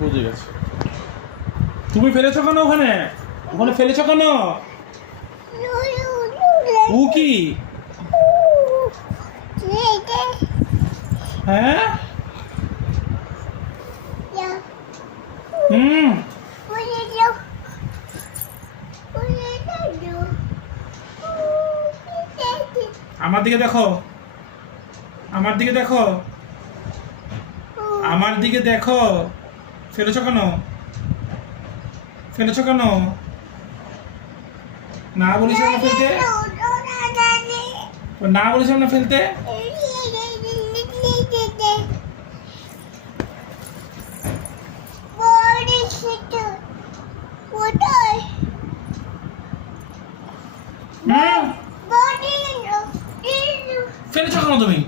বুঝে গেছে। তুমি ফেলেছো কেন ওখানে? ওখানে ফেলেছো কেন? ও কি? হ্যাঁ হুম আমার দিকে দেখো, আমার দিকে দেখো, আমার দিকে দেখো। ফেলেছো কেন? ফেলেছো কেন? না বলেছিলাম না ফেলতে, না বলেছিলাম না ফেলতে। ফেলেছো কেন তুমি?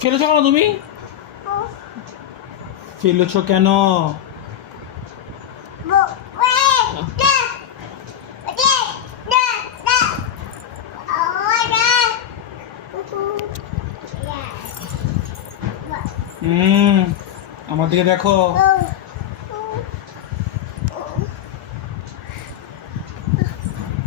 ফেলেছো কেন তুমি? ফেলেছো কেন? আমার দিকে দেখো।